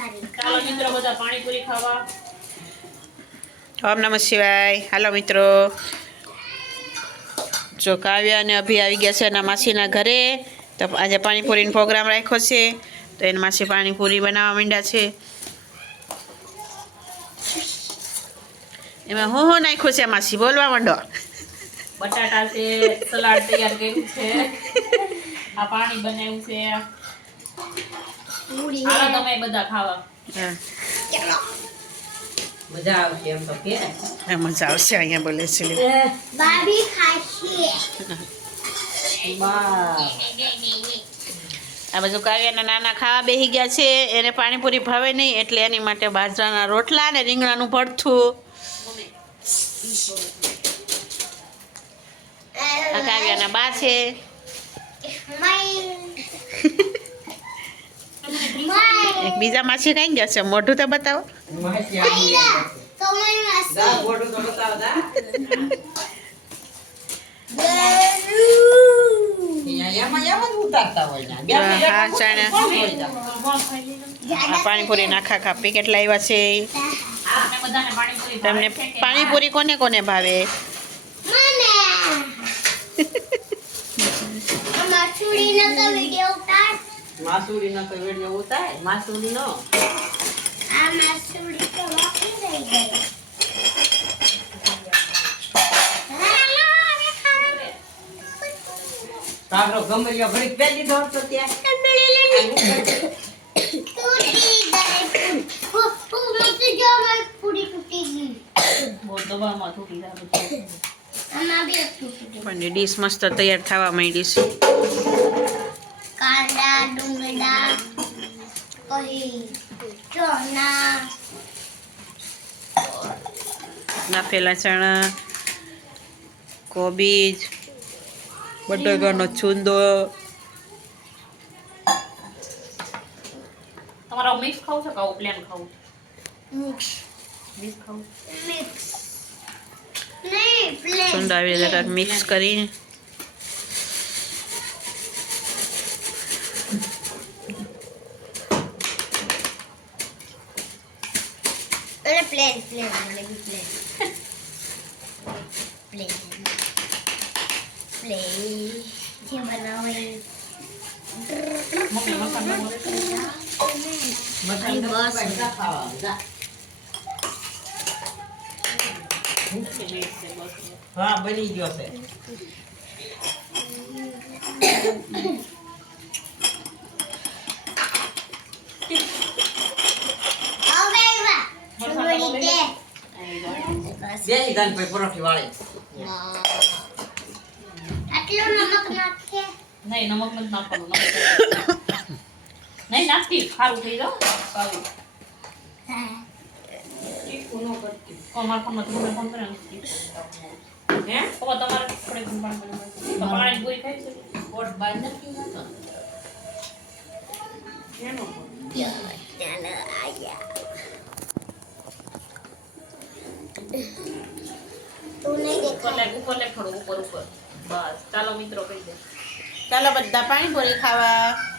ચાલો મિત્રો બધા પાણીપુરી ખાવા. ઓમ નમઃ શિવાય. હાલો મિત્રો. જો કાવ્યા અને અભી આવી ગયા છે એના માસીના ઘરે. તો આજે પાણીપુરીનો પ્રોગ્રામ રાખ્યો છે. તો એના માસી પાણીપુરી બનાવવા માંડ્યા છે. એમાં હું હું નાખ્યું છે માસી? બોલવા માંડો. બટાટા છે સલાડ તૈયાર કર્યું છે. આ પાણી બનાવ્યું છે. હાલો તમે બધા ખાવા. મજા આવશે એમ તો કે મજા આવશે અહીંયા બોલે છે. બાબી ખાશે. આ બધું કાવ્યાના નાના ખાવા બેસી ગયા છે. એને પાણીપુરી ભાવે નહીં એટલે એની માટે બાજરાના રોટલા અને રીંગણાનું ભરથું. આ કાવ્યાના બા છે. બીજા માસી કઈ ગયા છે? મોઢું તો બતાવો. પાણીપુરી નાખા ખા પેકેટ લાવ્યા છે? તમને પાણીપુરી કોને કોને ભાવે? માસુરી નો તો વીડિયો ઉતાર માસુરી નો તારો ગમરિયો ઘડીક પહેરી દીધો તો ત્યાં. તૂટી જાય. બધું. પણ ડીશ મસ્ત તૈયાર થવા માંડી છે. ડુંગળા પછી ચણા. નાફેલા ચણા કોબીજ બટાકાનો છુંદો. તમારો મિક્સ ખાવું છે કે પ્લેન ખાવું? મિક્સ. મિક્સ ખાવું? મિક્સ. નહીં પ્લેન છુંદા વેલા રીતે મિક્સ કરીને બોલે છે. મસાલો તો બસ. પૈસા ખાવા જા. કે મિક્સ છે બસ હા બની ગયો છે હવે એવા મસાલો ડુંગળી બોલે તે બસ બે ઈદાન પર પરોઠી વાળી આટલું નમક નાખે નહીં નમક નથી નાખવાનું નહીં નાખતી ખારું થઈ જાવ સારું અમારા ઉપર ઉપર બસ. ચાલો મિત્રો કહી દે. ચાલો બધા પાણીપુરી ખાવા.